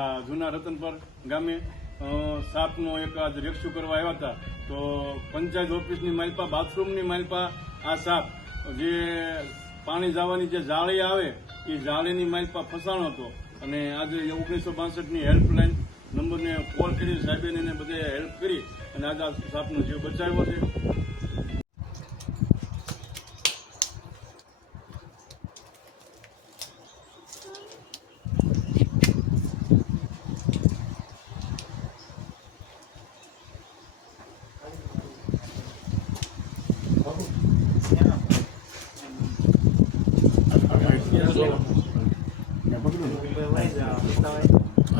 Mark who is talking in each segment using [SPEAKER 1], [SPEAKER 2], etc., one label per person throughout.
[SPEAKER 1] જૂના રતનપર ગામે સાપનો એક આજ રેસ્ક્યુ કરવા આવ્યા હતા. તો પંચાયત ઓફિસની માલપા, બાથરૂમની માલપા આ સાપ, જે પાણી જવાની જે જાળી આવે, એ જાળીની માલપા ફસાણો હતો. અને આજે ઓગણીસો બાસઠની હેલ્પલાઇન નંબરને કોલ કરી સાહેબેને એને બધે હેલ્પ કરી અને આજે આ સાપનો જીવ બચાવ્યો છે.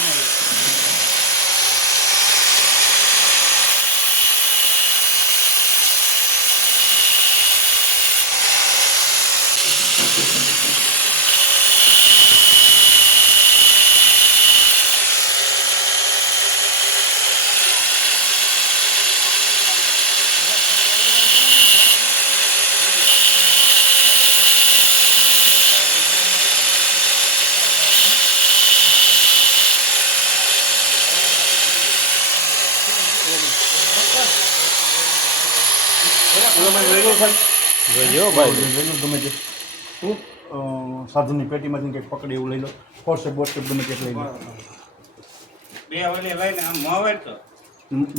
[SPEAKER 2] final.
[SPEAKER 3] જોજો ભાઈ.
[SPEAKER 2] ગમે તે. શું અ, સાધુની પેટીમાંથી કંઈક પકડી એવું લઈ લો. ફોર્સે બોટે ગમે તે લઈ લો.
[SPEAKER 4] બે ઓલી લઈને આમ મોવે તો.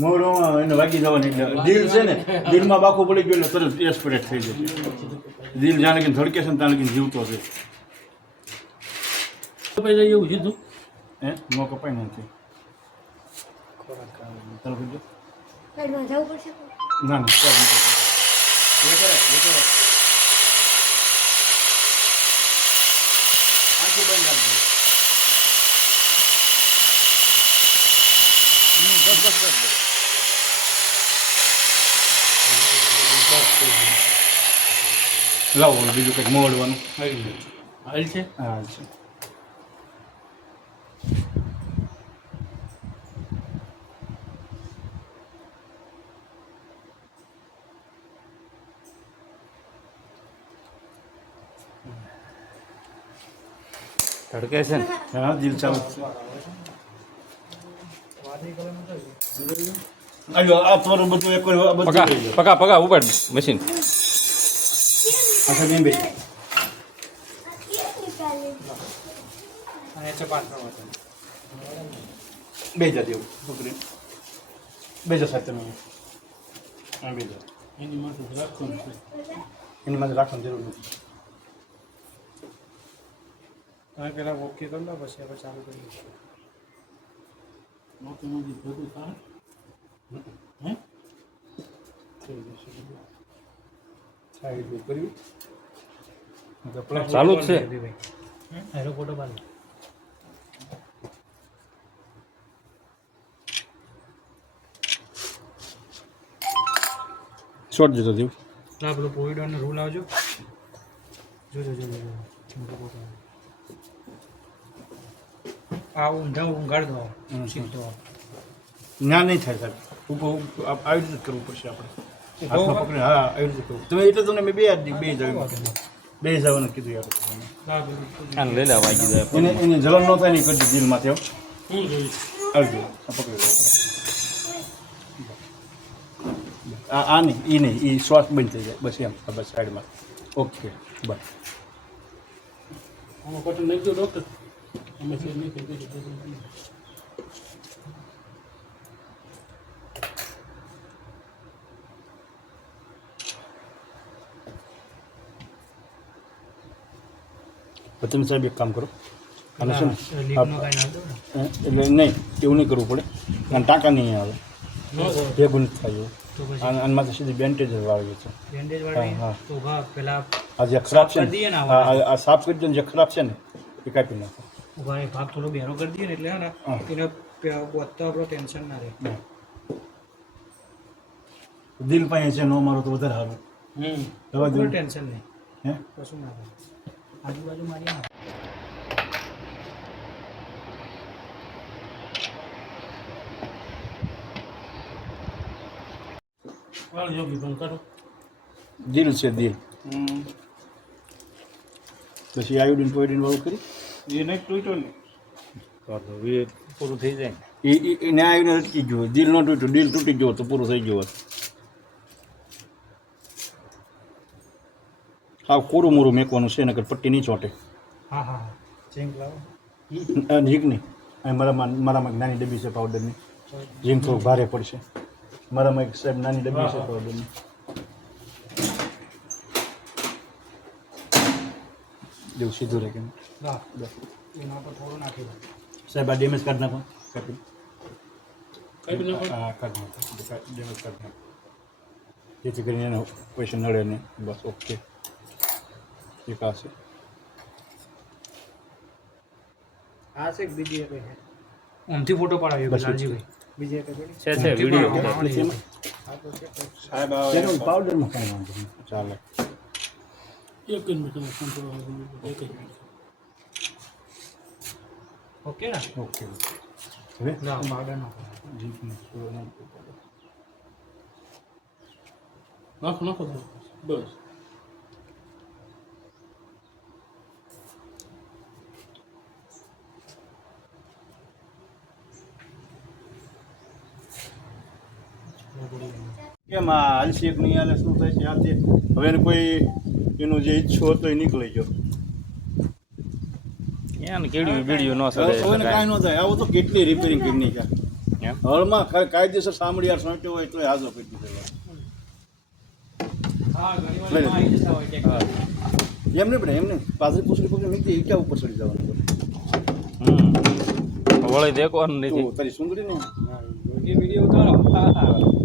[SPEAKER 2] મોડો એને વાગી જવાની એટલે દિલ છે ને દિલમાં બાકુ પડી ગયો એટલે તરત એસ્પિરેટ થઈ જશે. દિલ જાણે કે ધડકે છે ને ત્યાં લગીને જીવતો છે
[SPEAKER 3] એવું કીધું
[SPEAKER 2] હે? નો કપાય નથી ચાલો
[SPEAKER 5] પડશે?
[SPEAKER 2] ના ના એ કરે, એ કરે. આંખો બંધ રાખજો. હમ, બસ બસ બસ બસ લાવો બીજું કંઈક મોડવાનું
[SPEAKER 3] હાલ છે
[SPEAKER 2] હાલ છે
[SPEAKER 3] ધડકે છે. ને
[SPEAKER 2] હા દિલ ચાલુ. આજો આ તમારું બધું એક
[SPEAKER 3] પકા. પકા પકા ઉપાડ મશીન.
[SPEAKER 2] આખા બેન બે
[SPEAKER 4] અને ચપાટ ન હતો
[SPEAKER 2] બે જા દેવું છોકરી બે જા સાહેબ તમે. હા બે જા.
[SPEAKER 3] એની માટે રાખવાનું
[SPEAKER 2] એની માટે રાખવાની જરૂર નથી.
[SPEAKER 4] તમે પેલા ઓકે કરી લો પછી આપણે ચાલુ કરી
[SPEAKER 3] નોકરીમાંથી ભેગું સાહેબ
[SPEAKER 2] હે? થઈ જશે. સાઈડ કર્યું
[SPEAKER 3] ચાલુ જ છે.
[SPEAKER 4] હેરો ફોટો પાડ
[SPEAKER 3] શોર્ટ જતો થયું
[SPEAKER 4] ના પેલું રૂલ આવજો. જોજો જોજો આ ઊંધા ઊંઘાડ દો. સીધો
[SPEAKER 2] ના નહીં થાય સાહેબ. આવી રીતે જ કરવું પડશે આપણે. હાથમાં પકડીને હા આવી રીતે કરવું. તમે એટલે તમને મેં બે બે જ બે જવાનું કીધું યાર.
[SPEAKER 3] આને લઈ લે વાગી જાય
[SPEAKER 2] એને એને જલન ન થાય નહીં કરજો દિલમાં તેઓ
[SPEAKER 3] હું જોઈશ.
[SPEAKER 2] આવજો આ પકડી આ આ નહીં એ નહીં એ શ્વાસ બંધ થઈ જાય. બસ એમ બસ સાઈડમાં. ઓકે બસ
[SPEAKER 3] કોટન નહીં ગયું
[SPEAKER 2] તમે સાહેબ એક કામ કરો. અને હે? એટલે નહીં એવું નહીં કરવું પડે. કારણ ટાંકા નહીં આવે. ભેગું નથી થાય એવું. આને માથે સીધી બેન્ડેજ જ વાળવી છે હા, આ જે ખરાબ છે ને આ સાફ કરી દો જે ખરાબ છે ને એ કાપી નાખો.
[SPEAKER 4] ઊભા ભાગ થોડો બેરો કરી દઈએ ને એટલે હે ને. એને બોતતા આપણો ટેન્શન ના રહે.
[SPEAKER 2] દિલ પાસે છે ન મારો તો વધારે સારું.
[SPEAKER 3] હમ.
[SPEAKER 2] દવા
[SPEAKER 4] કોઈ ટેન્શન નહીં.
[SPEAKER 2] હે?
[SPEAKER 4] કશું ના થાય. આજુબાજુ મારી
[SPEAKER 3] યોગી બંધ કરો.
[SPEAKER 2] દિલ છે દિલ.
[SPEAKER 3] હમ.
[SPEAKER 2] પછી આયોડિન પોઈડિન વાળું કરી.
[SPEAKER 3] એ નહીં તૂટ્યો ને પૂરું થઈ જાય
[SPEAKER 2] એ એ- એને આવીને અટકી ગયો. દિલ ન તૂટ્યું. દિલ તૂટી ગયો તો પૂરું થઈ ગયું હા કોરું મોરું મેકવાનું છે નકર પટ્ટી નહીં ચોંટે.
[SPEAKER 4] હા હા હા. ચેન્ક લાવો.
[SPEAKER 2] આ નહીં. અહીં મારામાં મારામાં એક નાની ડબ્બી છે પાવડરની જીમ થોડુંક ભારે પડશે. મારામાં એક સાહેબ નાની ડબ્બી છે પાવડરની જેવું સીધું રહે કે નહીં?
[SPEAKER 4] હા એના પર થોડું નાખી દો
[SPEAKER 2] સાહેબ આ ડેમેજ કાઢ નાખો કાપી
[SPEAKER 3] કઈ બી ના
[SPEAKER 2] હા કાઢ નાખો ડેમેજ કાઢ નાખો જેથી કરીને એને પૈસા નડે નહીં બસ ઓકે એક આ છે
[SPEAKER 4] આ છે કે બીજી એક છે આમથી ફોટો પાડાવ્યો
[SPEAKER 2] બસ
[SPEAKER 4] લાલજીભાઈ બીજી એક પેલી
[SPEAKER 3] છે છે વીડિયો
[SPEAKER 2] પછી એમાં
[SPEAKER 1] સાહેબ
[SPEAKER 2] તેનું પાવડરમાં કાંઈ વાંધો નહીં ચાલે
[SPEAKER 3] એક જ મિનિટ તમે ફોન કરો એક જ મિનિટ
[SPEAKER 4] ઓકે ને
[SPEAKER 2] ઓકે હવે
[SPEAKER 4] ના પાવડર નાખો
[SPEAKER 2] ઝીંકનું થોડું નાખો.
[SPEAKER 3] નાખો નાખો તમે. બસ
[SPEAKER 2] કેમ આ હાલશે કે નહીં હાલે શું થાય છે આ તે હવે એને કોઈ એનું જે ઈચ્છો હતો એ નીકળી ગયો.
[SPEAKER 3] એને કેડ્યું વીડિયો ન
[SPEAKER 2] હવે
[SPEAKER 3] સડે
[SPEAKER 2] એને કાંઈ ન થાય. આવું તો કેટલી રિપેરિંગ કરી નહીં
[SPEAKER 3] એમ?
[SPEAKER 2] હળમાં કાયદેસર સાંભળિયાર સોંટ્યો હોય એટલે હાજો કરી દીધેલો
[SPEAKER 4] હા ઘણી વાર
[SPEAKER 2] લઈ લે.
[SPEAKER 4] એમાં
[SPEAKER 2] નહીં પણ એમ નહીં પાછળી પૂછડી નીકળી એ ઉપર ચડી જવાનું?
[SPEAKER 3] હમ. વળી દેખવાનું નથી.
[SPEAKER 2] તારી સુંદરી ને
[SPEAKER 4] વીડિયો ઉતારો.